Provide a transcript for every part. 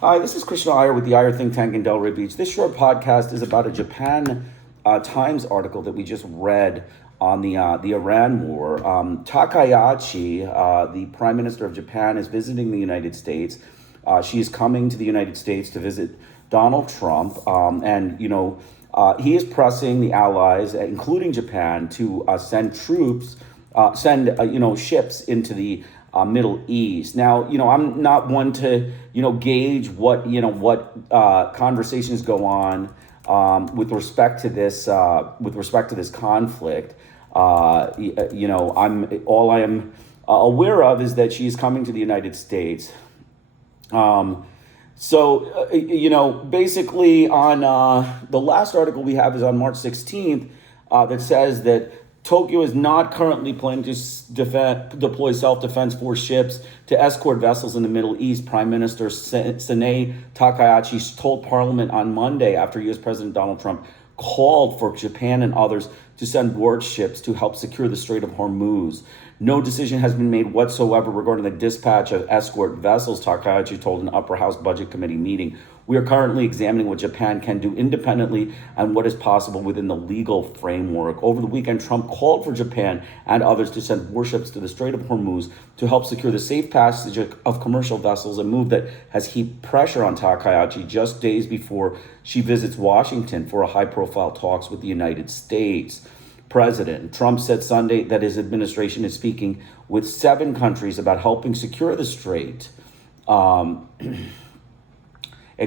Hi, this is Krishna Iyer with the Iyer Think Tank in Delray Beach. This short podcast is about a Japan Times article that we just read on the Iran war. Takaichi, the Prime Minister of Japan, is visiting the United States. She is coming to the United States to visit Donald Trump, he is pressing the allies, including Japan, to send troops, ships into the Middle East. Now, I'm not one to, gauge what conversations go on with respect to this conflict. All I am aware of is that she's coming to the United States. Basically on the last article we have is on March 16th that says that Tokyo is not currently planning to deploy self-defense force ships to escort vessels in the Middle East. Prime Minister Sanae Takaichi told Parliament on Monday after U.S. President Donald Trump called for Japan and others to send warships to help secure the Strait of Hormuz. No decision has been made whatsoever regarding the dispatch of escort vessels, Takaichi told an Upper House Budget Committee meeting. We are currently examining what Japan can do independently and what is possible within the legal framework. Over the weekend, Trump called for Japan and others to send warships to the Strait of Hormuz to help secure the safe passage of commercial vessels, a move that has heaped pressure on Takaichi just days before she visits Washington for high-profile talks with the United States. President Trump said Sunday that his administration is speaking with 7 countries about helping secure the strait, a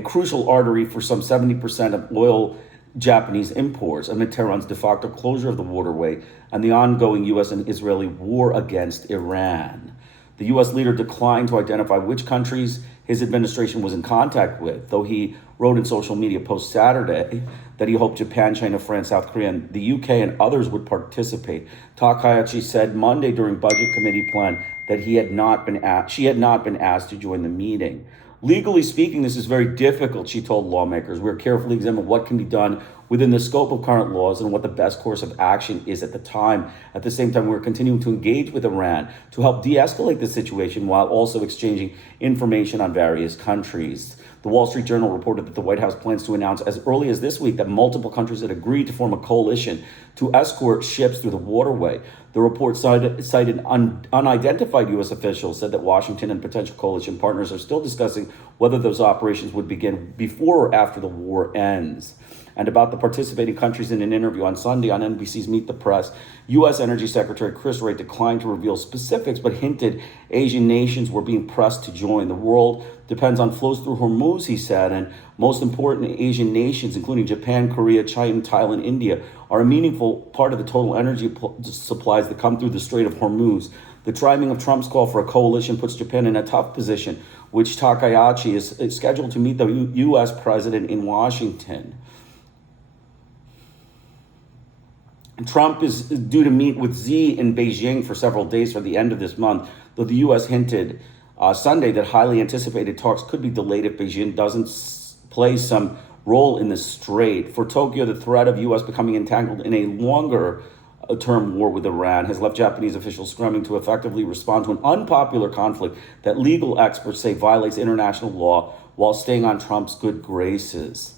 crucial artery for some 70% of oil Japanese imports, amid Tehran's de facto closure of the waterway and the ongoing U.S. and Israeli war against Iran. The U.S. leader declined to identify which countries his administration was in contact with, though he wrote in social media post Saturday that he hoped Japan, China, France, South Korea, and the UK and others would participate. Takaichi said Monday during Budget Committee plan that she had not been asked to join the meeting. Legally speaking, this is very difficult, she told lawmakers. We're carefully examining what can be done within the scope of current laws and what the best course of action is at the time. At the same time, we're continuing to engage with Iran to help de-escalate the situation while also exchanging information on various countries. The Wall Street Journal reported that the White House plans to announce as early as this week that multiple countries had agreed to form a coalition to escort ships through the waterway. The report cited unidentified U.S. officials, said that Washington and potential coalition partners are still discussing whether those operations would begin before or after the war ends. And about the participating countries, in an interview on Sunday on NBC's Meet the Press, U.S. Energy Secretary Chris Wray declined to reveal specifics, but hinted Asian nations were being pressed to join. The world depends on flows through Hormuz, he said, and most important Asian nations, including Japan, Korea, China, Thailand, India, are a meaningful part of the total energy supplies that come through the Strait of Hormuz. The timing of Trump's call for a coalition puts Japan in a tough position, which Takaichi is scheduled to meet the U.S. president in Washington. Trump is due to meet with Xi in Beijing for several days for the end of this month, though the U.S. hinted Sunday that highly anticipated talks could be delayed if Beijing doesn't play some role in the strait. For Tokyo, the threat of U.S. becoming entangled in a longer-term war with Iran has left Japanese officials scrambling to effectively respond to an unpopular conflict that legal experts say violates international law while staying on Trump's good graces.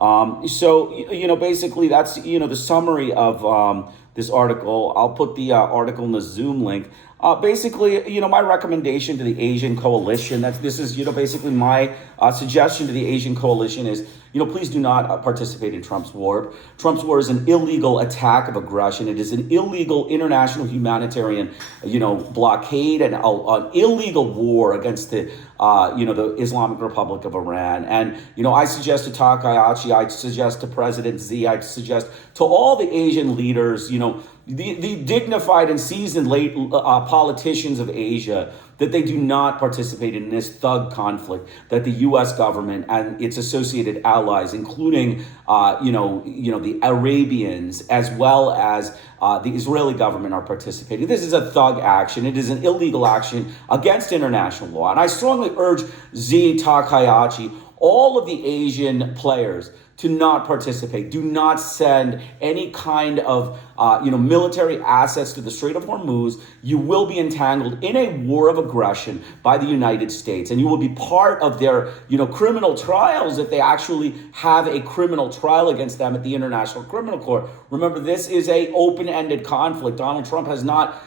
Basically that's, the summary of this article. I'll put the article in the Zoom link. My recommendation to the Asian coalition, basically my suggestion to the Asian coalition is, please do not participate in Trump's war. Trump's war is an illegal attack of aggression. It is an illegal international humanitarian, blockade and an illegal war against the Islamic Republic of Iran. And, I suggest to Takaichi, I suggest to President Xi, I suggest to all the Asian leaders, the dignified and seasoned late politicians of Asia, that they do not participate in this thug conflict that the U.S. government and its associated allies, including, the Arabians, as well as the Israeli government, are participating. This is a thug action. It is an illegal action against international law. And I strongly urge Xi, Takaichi, all of the Asian players to not participate. Do not send any kind of military assets to the Strait of Hormuz. You will be entangled in a war of aggression by the United States, and you will be part of their criminal trials if they actually have a criminal trial against them at the International Criminal Court. Remember, this is a open-ended conflict. Donald Trump has not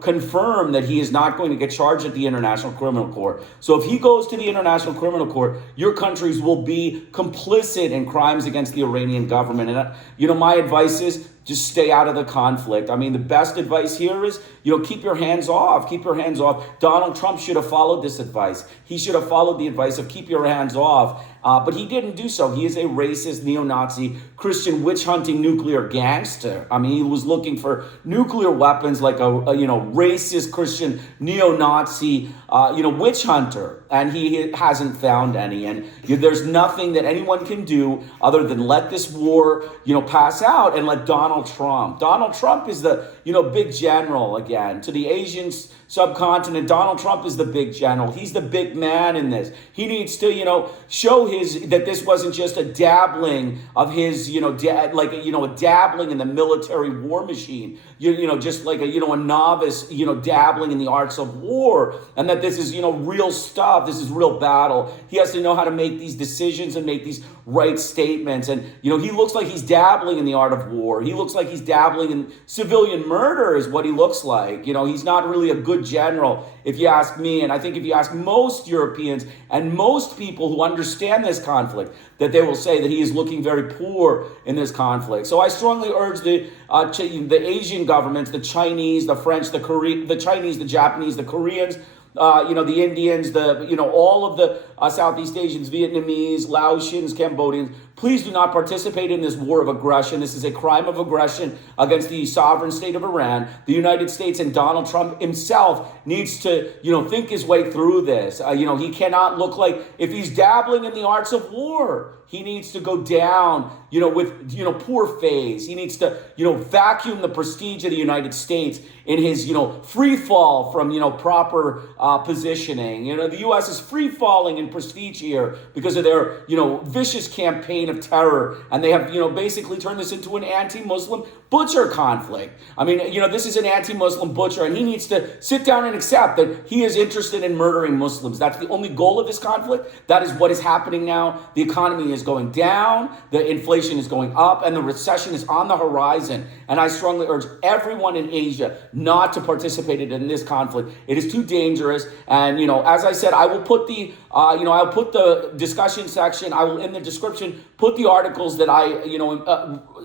confirmed that he is not going to get charged at the International Criminal Court. So if he goes to the International Criminal Court, your countries will be complicit in crimes against the Iranian government. And my advice is just stay out of the conflict. I mean, the best advice here is, keep your hands off. Keep your hands off. Donald Trump should have followed this advice. He should have followed the advice of keep your hands off. But he didn't do so. He is a racist, neo-Nazi, Christian witch-hunting nuclear gangster. I mean, he was looking for nuclear weapons like a racist, Christian, neo-Nazi, witch hunter. And he hasn't found any. And there's nothing that anyone can do other than let this war, pass out and let Donald Trump is the, big general again. To the Asian subcontinent, Donald Trump is the big general. He's the big man in this. He needs to, show that this wasn't just a dabbling of his, a dabbling in the military war machine. Just like a novice, dabbling in the arts of war, and that this is, real stuff. This is real battle. He has to know how to make these decisions and make these right statements. And, he looks like he's dabbling in the art of war. He looks like he's dabbling in civilian murder is what he looks like. He's not really a good general, if you ask me. And I think if you ask most Europeans and most people who understand this conflict, that they will say that he is looking very poor in this conflict. So I strongly urge the Asian governments, the Chinese, the French, the Chinese, the Japanese, the Koreans, the Indians, all of the Southeast Asians, Vietnamese, Laotians, Cambodians, please do not participate in this war of aggression. This is a crime of aggression against the sovereign state of Iran. The United States and Donald Trump himself needs to, think his way through this. He cannot look like, if he's dabbling in the arts of war, he needs to go down, with, poor phase. He needs to, vacuum the prestige of the United States in his, free fall from, proper positioning. The U.S. is free falling in prestige here because of their, vicious campaign of terror. And they have, basically turned this into an anti-Muslim butcher conflict. I mean, this is an anti-Muslim butcher, and he needs to sit down and accept that he is interested in murdering Muslims. That's the only goal of this conflict. That is what is happening now. The economy is going down, the inflation is going up, and the recession is on the horizon. And I strongly urge everyone in Asia not to participate in this conflict. It is too dangerous. And, as I said, I will put the, I'll put the discussion section, I will in the description put the articles that I,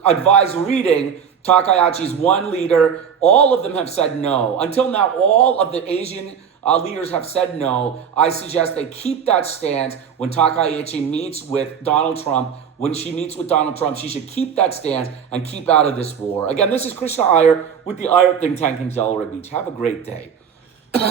advise reading. Takaichi's one leader, all of them have said no. Until now, all of the Asian leaders have said no. I suggest they keep that stance when Takaichi meets with Donald Trump. When she meets with Donald Trump, she should keep that stance and keep out of this war. Again, this is Krishna Iyer with the Iyer Think Tank in Delaware Beach. Have a great day.